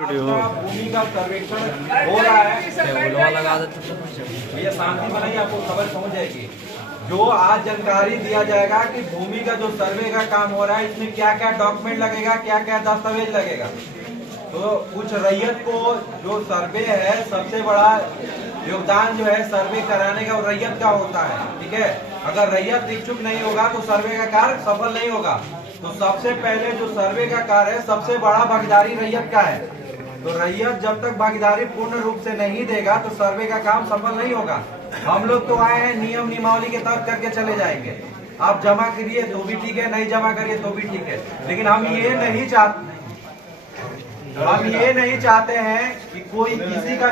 भूमि का सर्वेक्षण हो रहा है। भैया शांति बनाइए, आपको खबर पहुंच जाएगी। जो आज जानकारी दिया जाएगा कि भूमि का जो सर्वे का काम हो रहा है, इसमें क्या क्या डॉक्यूमेंट लगेगा, क्या क्या दस्तावेज लगेगा। तो कुछ रैयत को जो सर्वे है, सबसे बड़ा योगदान जो है सर्वे कराने का रैयत का होता है। ठीक है, अगर रैयत इच्छुक नहीं होगा तो सर्वे का कार्य सफल नहीं होगा। तो सबसे पहले जो सर्वे का कार्य है, सबसे बड़ा भागीदारी रैयत का है। तो रैयत जब तक भागीदारी पूर्ण रूप से नहीं देगा तो सर्वे का काम सफल नहीं होगा। हम लोग तो आए हैं नियम नियमावली के तहत करके चले जाएंगे। आप जमा करिए तो भी ठीक है, नहीं जमा करिए तो भी ठीक है, लेकिन हम ये नहीं चाहते हैं कि कोई किसी का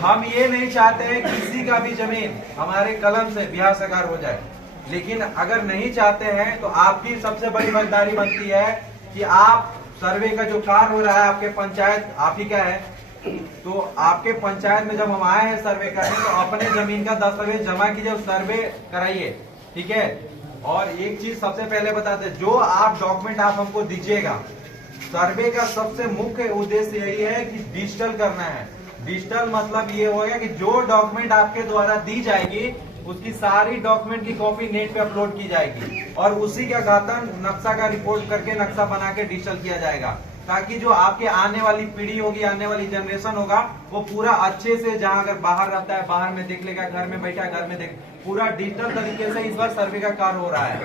हम ये नहीं चाहते हैं किसी का भी जमीन हमारे कलम से ब्याह सगार हो जाए। लेकिन अगर नहीं चाहते हैं तो आपकी सबसे बड़ी भागीदारी बनती है कि आप सर्वे का जो कार्य हो रहा है, आपके पंचायत आप ही का है, तो आपके पंचायत में जब हम आए हैं सर्वे करने तो अपने जमीन का दस्तावेज जमा कीजिए, सर्वे कराइए। ठीक है, और एक चीज सबसे पहले बताते, जो आप डॉक्यूमेंट आप हमको दीजिएगा, सर्वे का सबसे मुख्य उद्देश्य यही है कि डिजिटल करना है। डिजिटल मतलब ये होगा कि जो डॉक्यूमेंट आपके द्वारा दी जाएगी उसकी सारी डॉक्यूमेंट की कॉपी नेट पे अपलोड की जाएगी और उसी का घातन नक्शा का रिपोर्ट करके नक्शा बना के डिजिटल किया जाएगा, ताकि जो आपके आने वाली पीढ़ी होगी, आने वाली जनरेशन होगा, वो पूरा अच्छे से, जहां अगर बाहर रहता है बाहर में देख लेगा, घर में बैठा है घर में देख, पूरा डिजिटल तरीके से इस बार सर्वे का कार्य हो रहा है।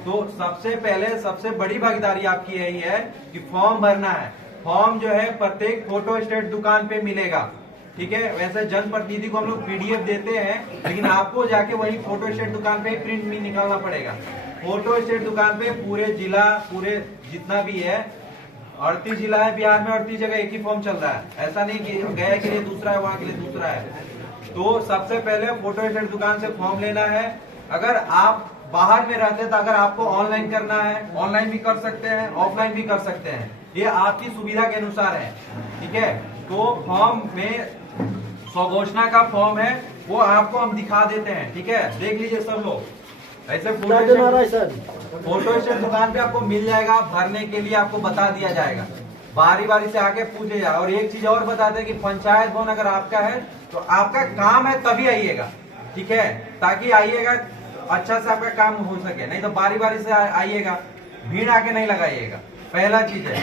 तो सबसे पहले सबसे बड़ी भागीदारी आपकी यही है कि फॉर्म भरना है। फॉर्म जो है प्रत्येक फोटो स्टेट दुकान पे मिलेगा। ठीक है, वैसे जनप्रतिनिधि को हम लोग पीडीएफ देते हैं, लेकिन आपको जाके वही फोटो स्टेट दुकान पे प्रिंट भी निकालना पड़ेगा। फोटो स्टेट दुकान पे पूरे जिला, पूरे जितना भी है, 38 जिला है बिहार में, 38 जगह एक ही फॉर्म चल रहा है। ऐसा नहीं कि गया के लिए दूसरा है, वहाँ के लिए दूसरा है। तो सबसे पहले फोटो स्टेट दुकान से फॉर्म लेना है। अगर आप बाहर में रहते हैं तो अगर आपको ऑनलाइन करना है, ऑनलाइन भी कर सकते हैं, ऑफलाइन भी कर सकते हैं, ये आपकी सुविधा के अनुसार है। ठीक है, तो फॉर्म में स्वघोषणा का फॉर्म है, वो आपको हम दिखा देते हैं। ठीक है, देख लीजिए सब लोग। ऐसे फोटो स्टेट दुकान पे आपको मिल जाएगा, भरने के लिए आपको बता दिया जाएगा, बारी बारी से आके पूछे जाए। और एक चीज और बताते हैं कि पंचायत भवन अगर आपका है तो आपका काम है तभी आइएगा। ठीक है, ताकि आइएगा अच्छा से आपका काम हो सके, नहीं तो बारी बारी से आइएगा, भीड़ आके नहीं लगाइएगा। पहला चीज है,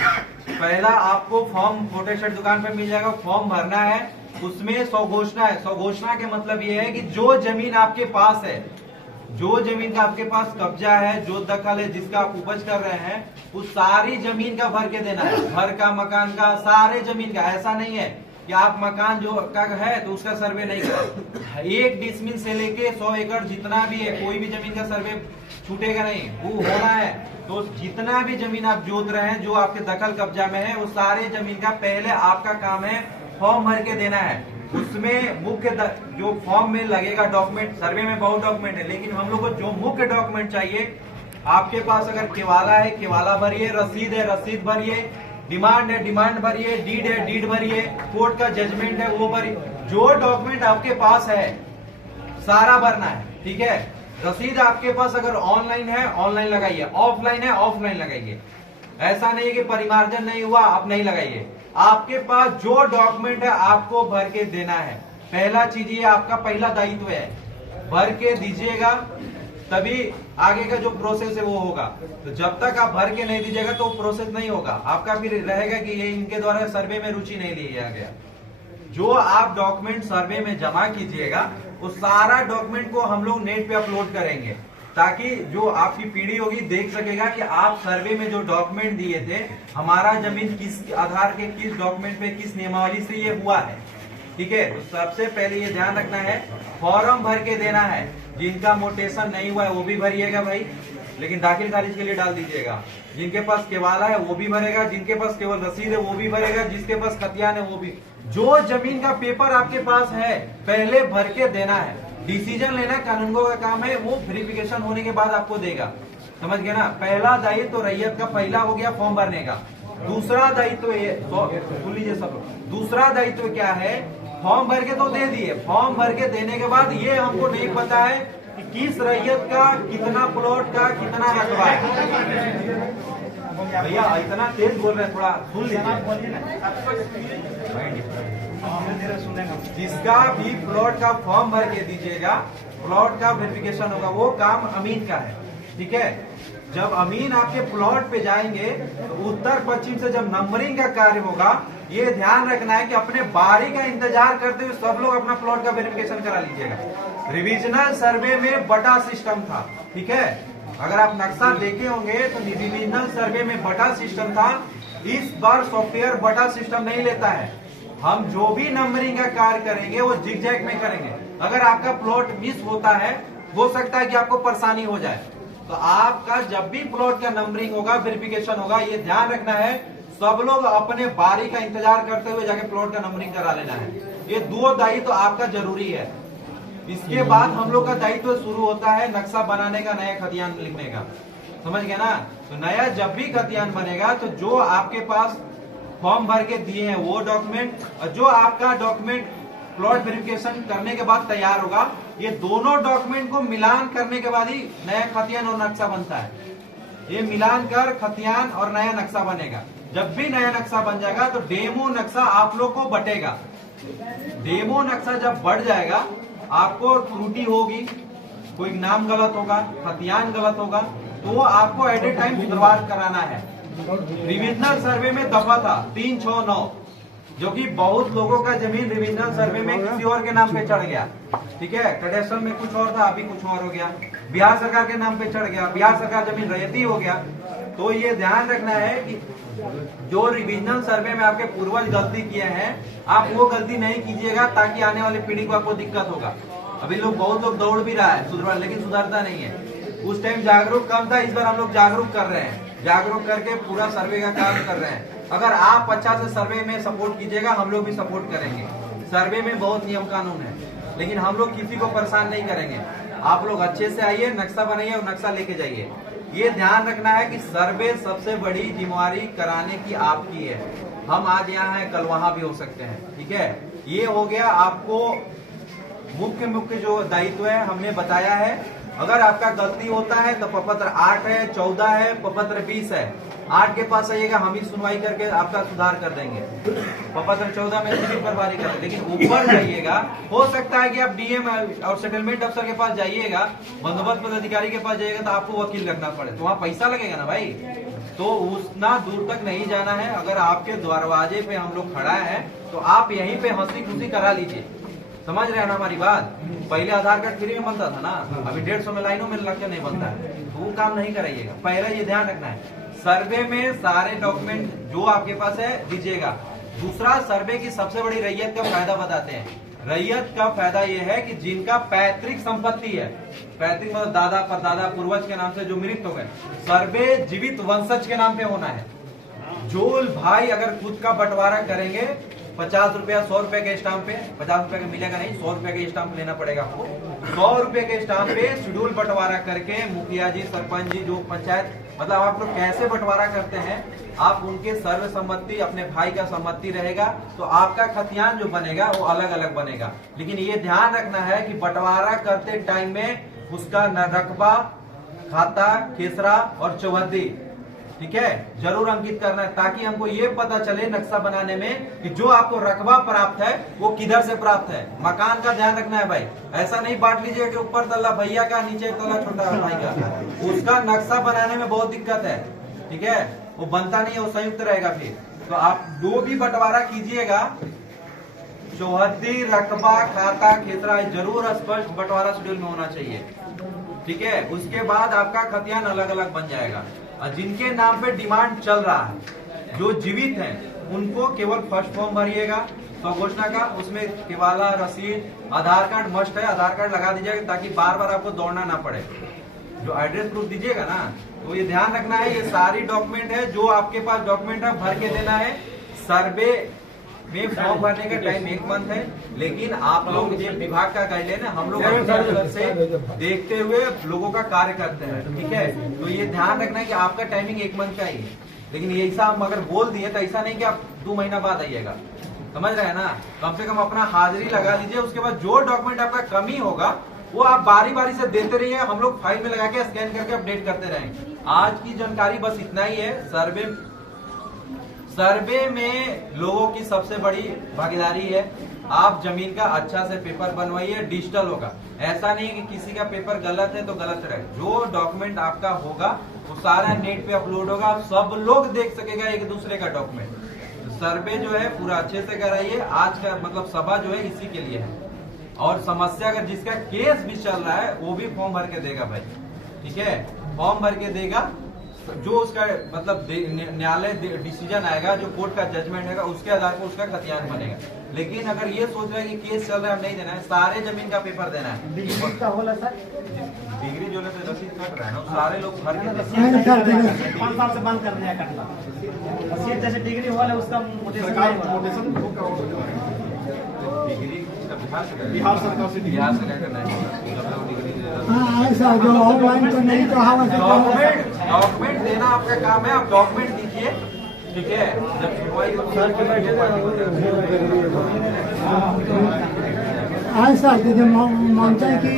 पहला आपको फॉर्म फोटो स्टेट दुकान पे मिल जाएगा, फॉर्म भरना है। उसमें स्वघोषणा है। स्वघोषणा के मतलब ये है कि जो जमीन आपके पास है, जो जमीन का आपके पास कब्जा है, जो दखल है, जिसका आप उपज कर रहे हैं, उस सारी जमीन का भर के देना है। घर का, मकान का, सारे जमीन का। ऐसा नहीं है कि आप मकान जो का है तो उसका सर्वे नहीं करें। 1 डिसमिल से लेके 100 एकड़ जितना भी है, कोई भी जमीन का सर्वे छूटेगा नहीं, वो होना है। तो जितना भी जमीन आप जोत रहे हैं, जो आपके दखल कब्जा में है, वो सारे जमीन का पहले आपका काम है फॉर्म भर के देना है। उसमें मुख्य जो फॉर्म में लगेगा डॉक्यूमेंट, सर्वे में बहुत डॉक्यूमेंट है, लेकिन हम लोग को जो मुख्य डॉक्यूमेंट चाहिए, आपके पास अगर केवाला है केवाला भरिए, रसीद है रसीद भरिए, डिमांड है डिमांड भरिए, डीड है डीड भरिए, कोर्ट का जजमेंट है वो भरिए। जो डॉक्यूमेंट आपके पास है सारा भरना है। ठीक है, रसीद आपके पास अगर ऑनलाइन है ऑनलाइन लगाइए, ऑफलाइन है ऑफलाइन लगाइए। ऐसा नहीं है कि परिमार्जन नहीं हुआ आप नहीं लगाइए। आपके पास जो डॉक्यूमेंट है आपको भर के देना है। पहला चीज ये आपका पहला दायित्व है, भर के दीजिएगा, तभी आगे का जो प्रोसेस है वो होगा। तो जब तक आप भर के नहीं दीजिएगा तो प्रोसेस नहीं होगा आपका। फिर रहेगा कि ये इनके द्वारा सर्वे में रुचि नहीं लिया गया। जो आप डॉक्यूमेंट सर्वे में जमा कीजिएगा, वो सारा डॉक्यूमेंट को हम लोग नेट पे अपलोड करेंगे, ताकि जो आपकी पीढ़ी होगी देख सकेगा कि आप सर्वे में जो डॉक्यूमेंट दिए थे, हमारा जमीन किस आधार के, किस डॉक्यूमेंट पे, किस नियमावली से ये हुआ है। ठीक है, तो सबसे पहले ये ध्यान रखना है, फॉर्म भर के देना है। जिनका मोटेशन नहीं हुआ है वो भी भरिएगा भाई, लेकिन दाखिल खारिज के लिए डाल दीजिएगा। जिनके पास केवाला है वो भी भरेगा, जिनके पास केवल रसीद है वो भी भरेगा, जिसके पास खतियान है वो भी। जो जमीन का पेपर आपके पास है पहले भर के देना है। डिसीजन लेना कानूनगो का काम है, वो वेरिफिकेशन होने के बाद आपको देगा। समझ गए ना। पहला दायित्व तो रैयत का पहला हो गया फॉर्म भरने का। दूसरा दायित्व ये सुन लीजिए सब, दूसरा दायित्व क्या है, फॉर्म भर के तो दे दिए, फॉर्म भर के देने के बाद ये हमको नहीं पता है कि किस रैयत का कितना प्लॉट का कितना रकबा है। भैया इतना तेज बोल रहे हैं, थोड़ा सुन लीजिए। जिसका भी प्लॉट का फॉर्म भर के दीजिएगा, प्लॉट का वेरिफिकेशन होगा, वो काम अमीन का है। ठीक है, जब अमीन आपके प्लॉट पे जाएंगे तो उत्तर पश्चिम से जब नंबरिंग का कार्य होगा, ये ध्यान रखना है कि अपने बारी का इंतजार करते हुए सब लोग अपना प्लॉट का वेरिफिकेशन करा लीजिएगा। रिविजनल सर्वे में बटा सिस्टम था। ठीक है, अगर आप नक्शा देखे होंगे तो रिविजनल सर्वे में बटा सिस्टम था। इस बार सॉफ्टवेयर बटा सिस्टम नहीं लेता है। हम जो भी नंबरिंग का कार्य करेंगे वो जिगजैग में करेंगे। अगर आपका प्लॉट मिस होता है, हो सकता है कि आपको परेशानी हो जाए। तो आपका जब भी प्लॉट का नंबरिंग होगा, वेरिफिकेशन होगा, ये ध्यान रखना है सब लोग अपने बारी का इंतजार करते हुए जाके प्लॉट का नंबरिंग करा लेना है। ये दो दायित्व तो आपका जरूरी है। इसके बाद हम लोग का दायित्व शुरू होता है नक्शा बनाने का, नया खतियान लिखने का। समझ गए ना। तो नया जब भी खतियान बनेगा तो जो आपके पास फॉर्म भर के दिए हैं वो डॉक्यूमेंट, और जो आपका डॉक्यूमेंट प्लॉट वेरिफिकेशन करने के बाद तैयार होगा, ये दोनों डॉक्यूमेंट को मिलान करने के बाद ही नया खतियान और नक्शा बनता है। ये मिलान कर खतियान और नया नक्शा बनेगा। जब भी नया नक्शा बन जाएगा तो डेमो नक्शा आप लोग को बटेगा। डेमो नक्शा जब बढ़ जाएगा, आपको त्रुटि होगी, कोई नाम गलत होगा, खतियान गलत होगा, तो वो आपको एट ए टाइम सुधार कराना है। रिविजनल सर्वे में दफा था 369, जो कि बहुत लोगों का जमीन रिविजनल सर्वे में किसी और के नाम पे चढ़ गया। ठीक है, कैडेस्ट्रल में कुछ और था, अभी कुछ और हो गया। बिहार सरकार के नाम पे चढ़ गया, बिहार सरकार जमीन रैयती हो गया। तो ये ध्यान रखना है कि जो रिविजनल सर्वे में आपके पूर्वज गलती किए हैं, आप वो गलती नहीं कीजिएगा, ताकि आने वाली पीढ़ी को आपको दिक्कत होगा। अभी लोग बहुत लोग दौड़ भी रहा है सुधरवा, लेकिन सुधरता नहीं है। उस टाइम जागरूक कम था, इस बार हम लोग जागरूक कर रहे हैं, जागरूक करके पूरा सर्वे का काम कर रहे हैं। अगर आप अच्छा से सर्वे में सपोर्ट कीजिएगा, हम लोग भी सपोर्ट करेंगे। सर्वे में बहुत नियम कानून है, लेकिन हम लोग किसी को परेशान नहीं करेंगे। आप लोग अच्छे से आइए, नक्शा बनाइए और नक्शा लेके जाइए। ये ध्यान रखना है कि सर्वे सबसे बड़ी जिम्मेवारी कराने की आपकी है। हम आज यहाँ हैं, कल वहां भी हो सकते हैं। ठीक है, ये हो गया आपको मुख्य जो दायित्व है हमने बताया है। अगर आपका गलती होता है तो प्रपत्र 8 है, 14 है, प्रपत्र 20 है। 8 के पास आइएगा, हम ही सुनवाई करके आपका सुधार कर देंगे। प्रपत्र 14 में सिविल परवारी कर, लेकिन ऊपर जाइएगा, हो सकता है कि आप डीएम और सेटलमेंट अफसर के पास जाइएगा, बंदोबस्त पदाधिकारी के पास जाइएगा, तो आपको वकील रखना पड़े, तो वहाँ पैसा लगेगा ना भाई। तो उतना दूर तक नहीं जाना है। अगर आपके दरवाजे पे हम लोग खड़ा है तो आप यहीं पे हंसी खुशी करा लीजिए। समझ रहे हैं ना हमारी बात। पहले आधार कार्ड फ्री में बनता था ना, अभी 150 में लाइनों में लग के नहीं बनता है, तो वो काम नहीं कराइएगा। पहले ये ध्यान रखना है, सर्वे में सारे डॉक्यूमेंट जो आपके पास है दीजिएगा। दूसरा, सर्वे की सबसे बड़ी रैयत का फायदा बताते हैं। रैयत का फायदा ये है कि जिनका पैतृक संपत्ति है, पैतृक मतलब दादा परदादा पूर्वज के नाम से जो मृत हो गए, सर्वे जीवित वंशज के नाम पे होना है। जो भाई अगर खुद का बंटवारा करेंगे, 50 रुपया 100 रुपए के स्टाम्प पे, 50 रुपए का मिलेगा नहीं, 100 रुपए के स्टाम्प लेना पड़ेगा आपको। 100 रुपए के स्टाम्प पे शेड्यूल बंटवारा करके मुखिया जी, सरपंच जी, जो पंचायत, मतलब आप लोग कैसे बंटवारा करते हैं, आप उनके सर्वसम्मति, अपने भाई का सम्मति रहेगा, तो आपका खतियान जो बनेगा वो अलग अलग बनेगा। लेकिन ये ध्यान रखना है कि बंटवारा करते टाइम में उसका रकबा, खाता, खेसरा और चौहद्दी, ठीक है, जरूर अंकित करना है, ताकि हमको ये पता चले नक्शा बनाने में कि जो आपको रकबा प्राप्त है वो किधर से प्राप्त है। मकान का ध्यान रखना है भाई, ऐसा नहीं बांट लीजिए कि ऊपर तल्ला भैया का, नीचे तल्ला छोटा भाई का। उसका नक्शा बनाने में बहुत दिक्कत है। ठीक है, वो बनता नहीं है, वो संयुक्त रहेगा। फिर तो आप जो भी बंटवारा कीजिएगा, चौहद्दी, रकबा, खाता, खेसरा जरूर स्पष्ट बंटवारा शेड्यूल में होना चाहिए। ठीक है, उसके बाद आपका खतियान अलग अलग बन जाएगा। और जिनके नाम पे डिमांड चल रहा है, जो जीवित हैं, उनको केवल फर्स्ट फॉर्म भरिएगा स्वघोषणा का, उसमें केवाला, रसीद, आधार कार्ड मस्ट है, आधार कार्ड लगा दीजिएगा, ताकि बार बार आपको दौड़ना ना पड़े। जो एड्रेस प्रूफ दीजिएगा ना, तो ये ध्यान रखना है, ये सारी डॉक्यूमेंट है जो आपके पास डॉक्यूमेंट है भर के देना है। सर्वे में फॉर्म भरने का टाइम 1 मंथ है, लेकिन आप लोग ये विभाग का गाइडलाइन है, हम लोग से देखते हुए लोगों का कार्य करते हैं। ठीक है, तो ये ध्यान रखना है कि आपका टाइमिंग 1 मंथ का ही है। लेकिन ये ऐसा हम अगर बोल दिए तो ऐसा नहीं कि आप 2 महीना बाद आइएगा। समझ रहे हैं ना, कम से कम अपना हाजिरी लगा लीजिए। उसके बाद जो डॉक्यूमेंट आपका कमी होगा वो आप बारी बारी से देते रहिए, हम लोग फाइल में लगा के स्कैन करके अपडेट करते रहेंगे। आज की जानकारी बस इतना ही है। सर्वे में लोगों की सबसे बड़ी भागीदारी है। आप जमीन का अच्छा से पेपर बनवाइए, डिजिटल होगा। ऐसा नहीं कि किसी का पेपर गलत है तो गलत रहे। जो डॉक्यूमेंट आपका होगा वो सारा नेट पे अपलोड होगा, सब लोग देख सकेगा एक दूसरे का डॉक्यूमेंट। सर्वे जो है पूरा अच्छे से कराइए। आज का मतलब सभा जो है इसी के लिए है। और समस्या अगर जिसका केस भी चल रहा है वो भी फॉर्म भर के देगा भाई, ठीक है, फॉर्म भर के देगा। जो उसका मतलब न्यायालय डिसीजन आएगा, जो कोर्ट का जजमेंट आएगा, उसके आधार पर उसका खतियान बनेगा। लेकिन अगर ये सोच रहे हैं कि केस चल रहा है नहीं देना है, सारे जमीन का पेपर देना है। डिग्री का होला सर, डिग्री जो है रसीद कट रहा है ना, सारे लोग भर के 5 साल से बंद कर दिया कटना। रसीद जैसे डिग्री वाला उसका मोटेशन डिग्री बिहार सरकार से बिहार से क्या करना है। हाँ ऐसा जो ऑनलाइन तो नहीं तो हवा से डॉक्यूमेंट देना आपका काम है। आप डॉक्यूमेंट दीजिए, ठीक है। जब सुनवाई होती है ऐसा दीदी मानते हैं कि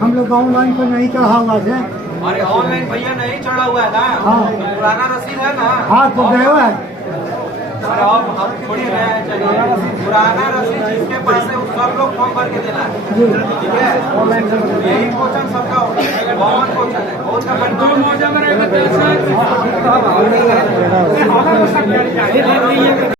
हम लोग ऑनलाइन तो नहीं चढ़ा हुआ है। अरे ऑनलाइन भैया नहीं चढ़ा हुआ है ना, हाँ। पुराना रसीद है ना। हाँ तो गए हुआ है। अरे अब थोड़ी नया चाहिए, पुराना रसीद जिसके पास है वो सब लोग फॉर्म भर के देना है, ठीक है। यही क्वेश्चन सबका कॉमन क्वेश्चन है, बहुत का